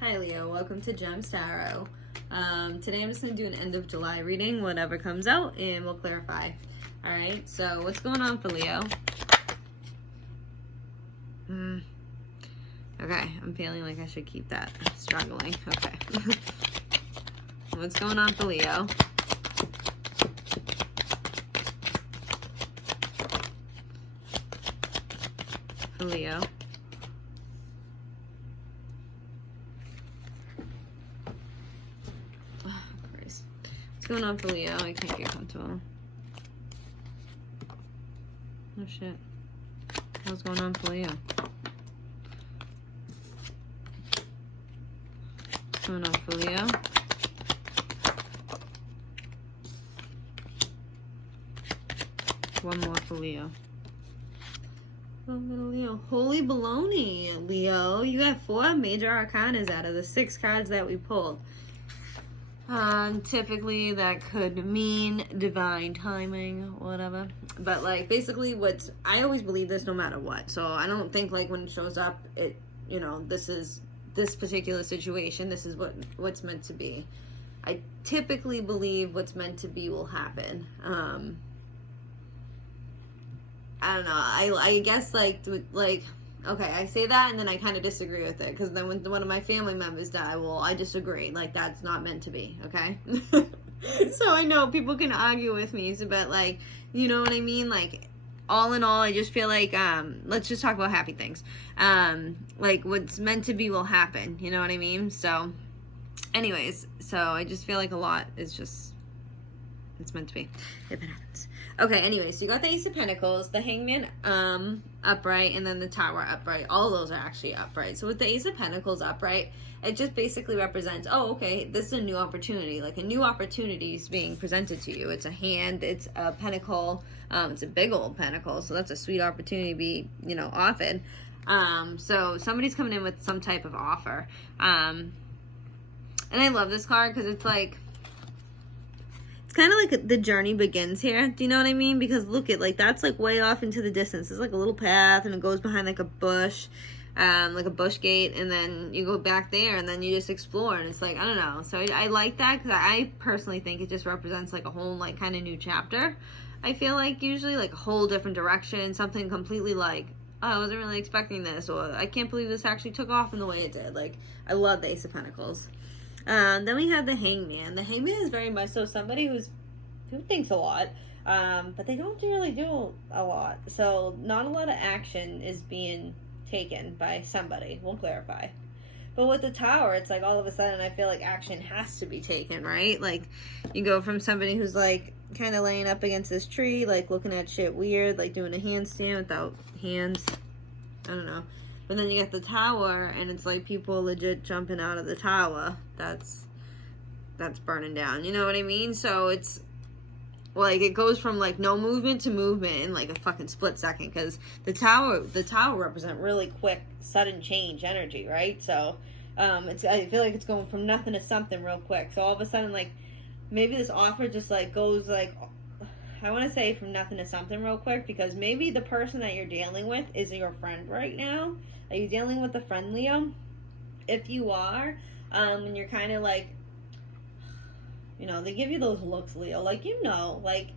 Hi Leo, welcome to Gems Tarot. Today I'm just going to do an end of July reading, whatever comes out, and we'll clarify. Alright, so what's going on for Leo? Okay, I'm feeling like I should keep that. I'm struggling. Okay. What's going on for Leo? For Leo. Oh, Christ. What's going on for Leo? I can't get comfortable. Oh shit. What's going on for Leo? What's going on for Leo? One more for Leo. Leo. Holy baloney, Leo. You got 4 major arcanas out of the 6 cards that we pulled. Typically that could mean divine timing, whatever. But like basically I always believe this no matter what. So I don't think like when it shows up, this is this particular situation, this is what's meant to be. I typically believe what's meant to be will happen. I don't know. I guess like okay, I say that and then I kind of disagree with it because then when one of my family members die, well, I disagree. Like that's not meant to be. Okay. So I know people can argue with me, but like, you know what I mean? Like all in all, I just feel like let's just talk about happy things. Like what's meant to be will happen. You know what I mean? So, anyways, so I just feel like a lot is just. It's meant to be if it happens. Okay, anyway, so you got the Ace of Pentacles, the Hangman upright, and then the Tower upright. All of those are actually upright. So with the Ace of Pentacles upright, it just basically represents, oh, okay, this is a new opportunity. Like a new opportunity is being presented to you. It's a hand, it's a pentacle, it's a big old pentacle. So that's a sweet opportunity to be, offered. So somebody's coming in with some type of offer. And I love this card because it's like, it's kind of like the journey begins here. Do you know what I mean? Because look at, like, that's like way off into the distance. It's like a little path and it goes behind like a bush, like a bush gate. And then you go back there and then you just explore. And it's like, I don't know. So I like that because I personally think it just represents like a whole like kind of new chapter. I feel like usually like a whole different direction. Something completely like, oh, I wasn't really expecting this. Or I can't believe this actually took off in the way it did. Like, I love the Ace of Pentacles. Then we have the Hangman. The Hangman is very much so somebody who thinks a lot, but they don't really do a lot. So not a lot of action is being taken by somebody. We'll clarify. But with the Tower, it's like all of a sudden I feel like action has to be taken, right? Like you go from somebody who's like kind of laying up against this tree, like looking at shit weird, like doing a handstand without hands. I don't know. But then you get the Tower, and it's like people legit jumping out of the tower. That's burning down. You know what I mean? So it's like it goes from like no movement to movement in like a fucking split second. Because the tower represent really quick, sudden change energy, right? So I feel like it's going from nothing to something real quick. So all of a sudden, like maybe this offer just like goes like. I want to say from nothing to something real quick because maybe the person that you're dealing with is your friend right now. Are you dealing with a friend, Leo? If you are, and you're kind of like, they give you those looks, Leo. Like, like,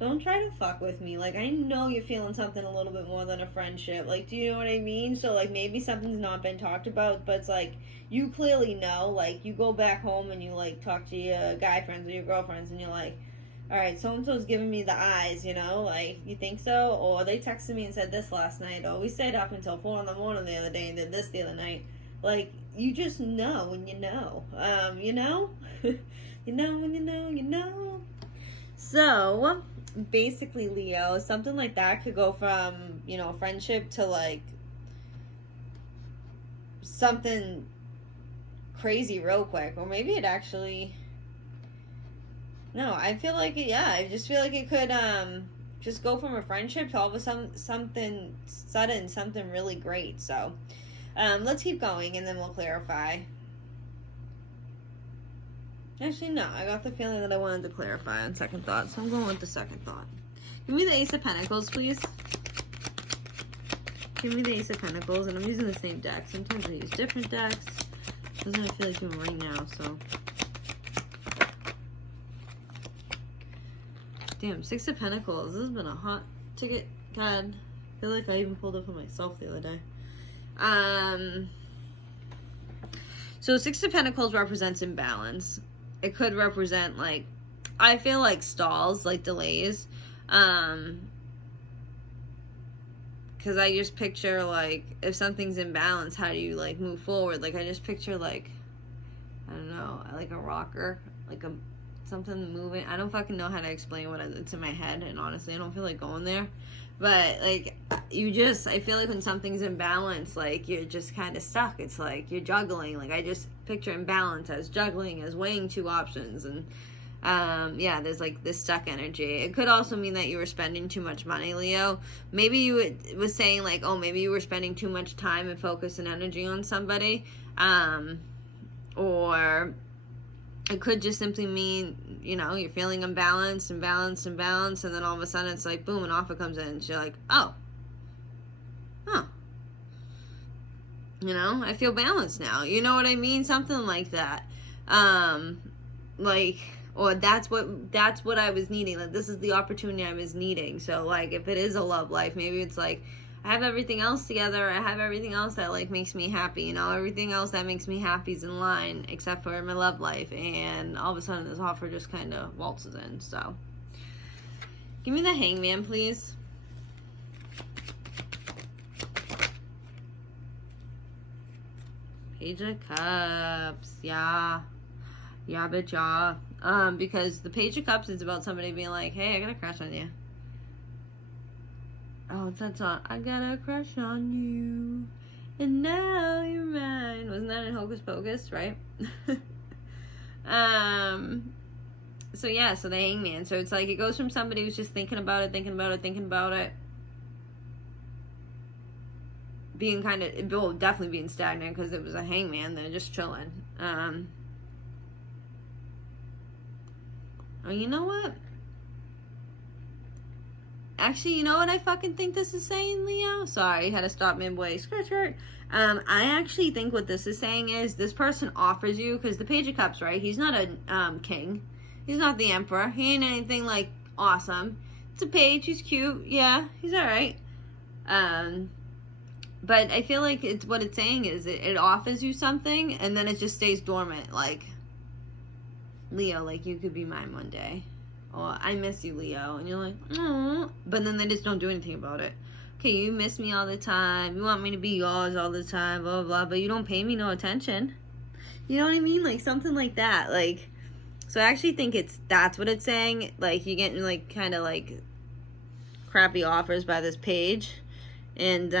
don't try to fuck with me. Like, I know you're feeling something a little bit more than a friendship. Like, do you know what I mean? So, like, maybe something's not been talked about, but it's like, you clearly know. Like, you go back home and you, like, talk to your guy friends or your girlfriends and you're like, all right, so-and-so's giving me the eyes, like, you think so? Or they texted me and said this last night. Or we stayed up until 4 in the morning the other day and did this the other night. Like, you just know when you know. You know? You know when you know, you know. So, basically, Leo, something like that could go from, friendship to, like, something crazy real quick. Or maybe it actually... No, I feel like I just feel like it could just go from a friendship to all of a sudden something sudden, something really great. So let's keep going and then we'll clarify. Actually, no, I got the feeling that I wanted to clarify on second thought, so I'm going with the second thought. Give me the Ace of Pentacles, please. Give me the Ace of Pentacles, and I'm using the same deck. Sometimes I use different decks. Doesn't it feel like doing right now, so. Damn, Six of Pentacles. This has been a hot ticket. God, I feel like I even pulled it for myself the other day. So Six of Pentacles represents imbalance. It could represent, like, I feel like stalls, like delays. Because I just picture, like, if something's imbalance, how do you, like, move forward? Like, I just picture, like, I don't know, like a rocker, like something moving. I don't fucking know how to explain what it's in my head, and honestly, I don't feel like going there. But, like, I feel like when something's imbalance, like, you're just kind of stuck. It's like you're juggling. Like, I just picture imbalance as juggling, as weighing two options, and yeah, there's like this stuck energy. It could also mean that you were spending too much money, Leo. Maybe you was saying, like, oh, maybe you were spending too much time and focus and energy on somebody, or it could just simply mean, you know, you're feeling imbalanced, and then all of a sudden it's like, boom, an offer comes in, and you're like, oh, huh, you know, I feel balanced now. You know what I mean? Something like that. Like, or that's what I was needing. Like, this is the opportunity I was needing. So, like, if it is a love life, maybe it's like, I have everything else together. I have everything else that, like, makes me happy. You know, everything else that makes me happy is in line, except for my love life. And all of a sudden, this offer just kind of waltzes in. So, give me the Hangman, please. Page of Cups. Yeah, bitch, yeah. Because the Page of Cups is about somebody being like, hey, I got a crush on you. Oh, it's that song. I got a crush on you, and now you're mine. Wasn't that in Hocus Pocus, right? So yeah, so the Hangman. So it's like, it goes from somebody who's just thinking about it, being kind of, well, definitely being stagnant because it was a hangman. They're just chilling. Oh, you know what? Actually, you know what I fucking think this is saying, Leo? Sorry, had to stop midway. Skirt. I actually think what this is saying is this person offers you, because the Page of Cups, right? He's not a king. He's not the emperor. He ain't anything, like, awesome. It's a page. He's cute. Yeah, he's alright. But I feel like what it's saying is it offers you something, and then it just stays dormant. Like, Leo, like, you could be mine one day. Or, I miss you, Leo. And you're like, oh. But then they just don't do anything about it. Okay, you miss me all the time. You want me to be yours all the time, blah, blah, blah. But you don't pay me no attention. You know what I mean? Like, something like that. Like, so I actually think that's what it's saying. Like, you're getting, like, kind of, like, crappy offers by this page. And,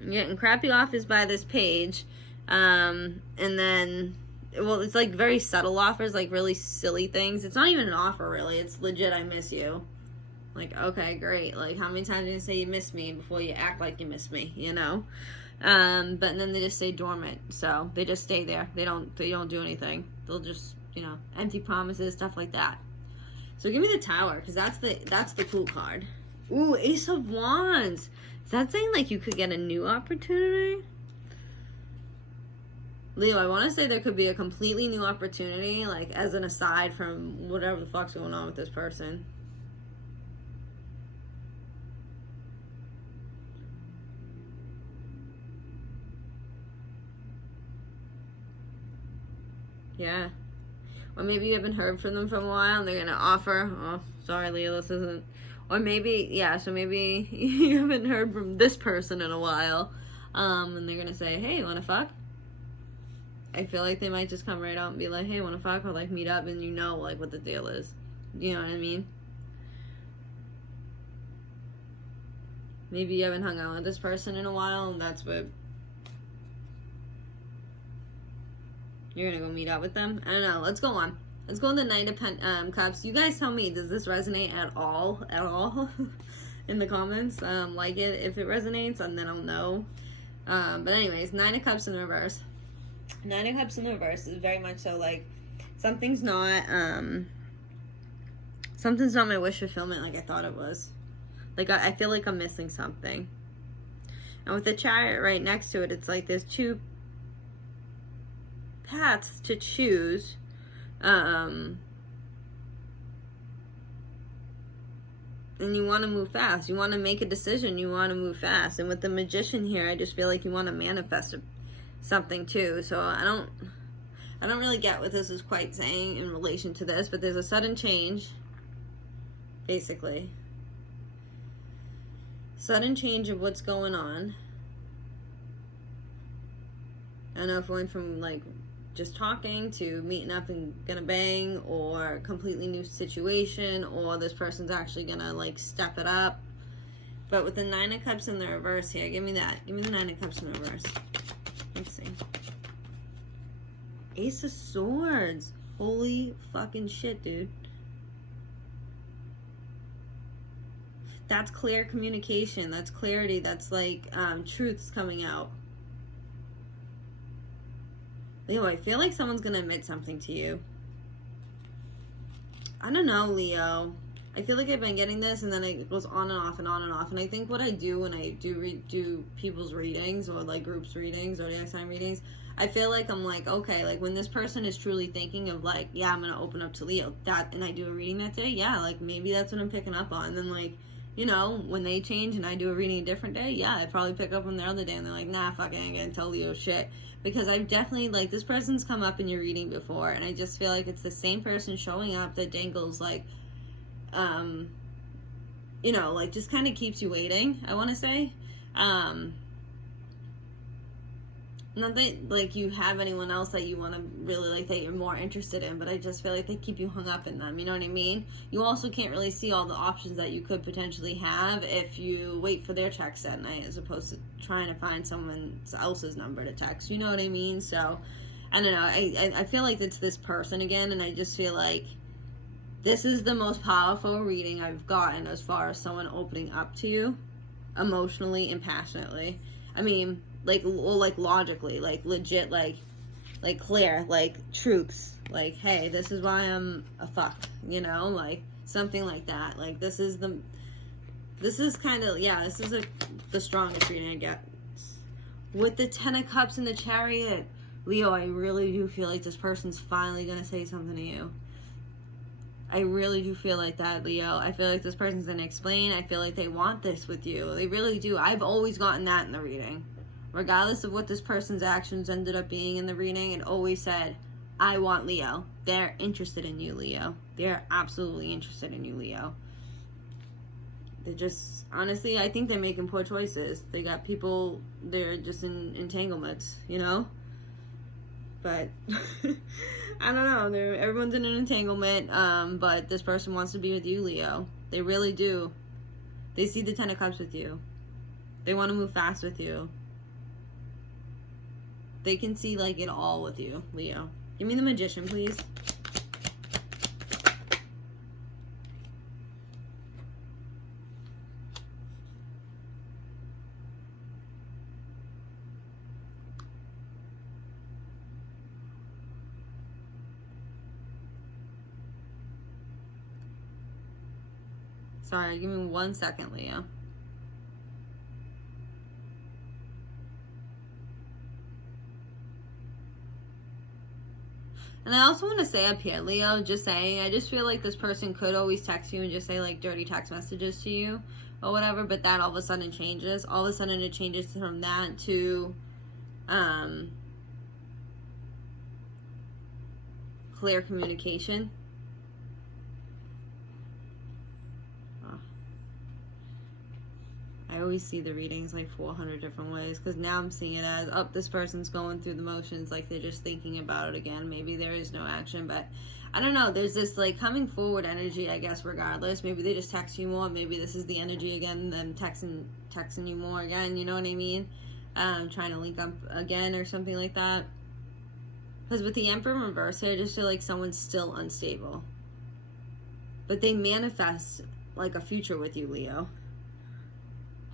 you're getting crappy offers by this page. And then, well, it's like very subtle offers, like really silly things. It's not even an offer, really. It's legit, I miss you. Like, okay, great. Like, how many times do you say you miss me before you act like you miss me, you know? But then they just stay dormant. So they just stay there. They don't do anything. They'll just, you know, empty promises, stuff like that. So give me the Tower, because that's the cool card. Ooh, Ace of Wands. Is that saying, like, you could get a new opportunity? Leo, I want to say there could be a completely new opportunity, like, as an aside from whatever the fuck's going on with this person. Yeah. Or maybe you haven't heard from them for a while and they're going to offer. Oh, sorry, Leo, this isn't. Or maybe, yeah, so maybe you haven't heard from this person in a while. And they're going to say, hey, wanna fuck? I feel like they might just come right out and be like, hey, wanna fuck? Or, like, meet up, and you know, like, what the deal is. You know what I mean? Maybe you haven't hung out with this person in a while, and that's what you're gonna go meet up with them. I don't know. Let's go on. Let's go on the Knight of Cups. You guys tell me, does this resonate at all? In the comments. Like it. If it resonates, and then I'll know. But anyways, Nine of Cups in reverse. Nine of Cups in the reverse is very much so like something's not my wish fulfillment like I thought it was. Like I feel like I'm missing something. And with the Chariot right next to it, it's like there's two paths to choose. And you want to move fast. You want to make a decision. You want to move fast. And with the Magician here, I just feel like you want to manifest something too. So I don't really get what this is quite saying in relation to this, but there's a sudden change, basically. Sudden change of what's going on. I don't know if we're going from like just talking to meeting up and gonna bang, or completely new situation, or this person's actually gonna like step it up. But with the Nine of Cups in the reverse here, give me that. Give me the Nine of Cups in reverse. Let's see. Ace of Swords. Holy fucking shit, dude. That's clear communication. That's clarity. That's like truths coming out. Leo, I feel like someone's going to admit something to you. I don't know, Leo. I feel like I've been getting this, and then it goes on and off and on and off. And I think what I do when I do people's readings, or like groups readings, or zodiac sign readings, I feel like I'm like, okay, like when this person is truly thinking of like, yeah, I'm going to open up to Leo, that, and I do a reading that day, yeah, like maybe that's what I'm picking up on. And then like, you know, when they change and I do a reading a different day, yeah, I probably pick up on the other day and they're like, nah, fuck it, I ain't gonna tell Leo shit. Because I've definitely, like, this person's come up in your reading before, and I just feel like it's the same person showing up that dangles, like, you know, like, just kind of keeps you waiting, I want to say. Not that, like, you have anyone else that you want to really, like, that you're more interested in, but I just feel like they keep you hung up in them, you know what I mean? You also can't really see all the options that you could potentially have if you wait for their text at night, as opposed to trying to find someone else's number to text, you know what I mean? So, I don't know, I feel like it's this person again, and I just feel like this is the most powerful reading I've gotten as far as someone opening up to you, emotionally and passionately. I mean, like, logically, like, legit, like clear, like, truths, like, hey, this is why I'm a fuck, you know, like, something like that. Like, this is kind of, yeah, this is the strongest reading I get. With the Ten of Cups and the Chariot, Leo, I really do feel like this person's finally gonna say something to you. I really do feel like that, Leo. I feel like this person's gonna explain. I feel like they want this with you. They really do. I've always gotten that in the reading. Regardless of what this person's actions ended up being in the reading, it always said, I want Leo. They're interested in you, Leo. They're absolutely interested in you, Leo. They're just, honestly, I think they're making poor choices. They got people, they're just in entanglements, you know? But, I don't know. Everyone's in an entanglement, but this person wants to be with you, Leo. They really do. They see the Ten of Cups with you. They want to move fast with you. They can see, like, it all with you, Leo. Give me the Magician, please. Sorry, give me 1 second, Leo. And I also want to say up here, Leo, just saying, I just feel like this person could always text you and just say, like, dirty text messages to you or whatever, but that all of a sudden changes. All of a sudden it changes from that to clear communication. I always see the readings like 400 different ways, because now I'm seeing it as, oh, this person's going through the motions, like they're just thinking about it again. Maybe there is no action, but I don't know. There's this like coming forward energy, I guess, regardless. Maybe they just text you more. Maybe this is the energy again, them texting you more again, you know what I mean? Trying to link up again or something like that. Because with the Emperor in reverse here, I just feel like someone's still unstable. But they manifest like a future with you, Leo.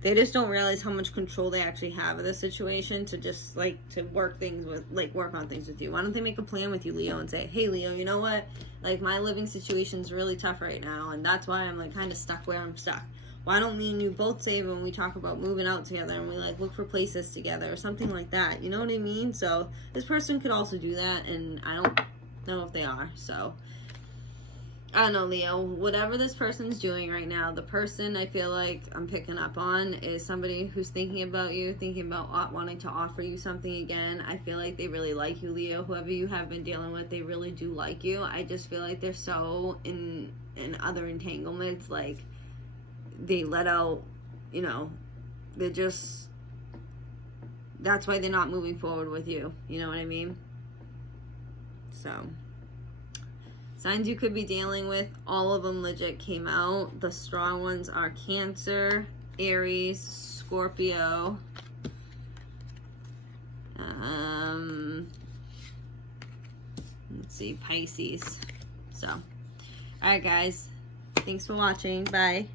They just don't realize how much control they actually have of the situation to just, like, to work on things with you. Why don't they make a plan with you, Leo, and say, hey, Leo, you know what? Like, my living situation's really tough right now, and that's why I'm, like, kind of stuck where I'm stuck. why don't me and you both save when we talk about moving out together, and we like look for places together or something like that, you know what I mean? So this person could also do that, and I don't know if they are. So I don't know, Leo, whatever this person's doing right now, the person I feel like I'm picking up on is somebody who's thinking about you, thinking about wanting to offer you something again. I feel like they really like you, Leo. Whoever you have been dealing with, they really do like you. I just feel like they're so in other entanglements, like they let out, you know, they're just, that's why they're not moving forward with you. You know what I mean? So signs you could be dealing with, all of them legit came out. The strong ones are Cancer, Aries, Scorpio, let's see, Pisces. So, alright guys, thanks for watching. Bye.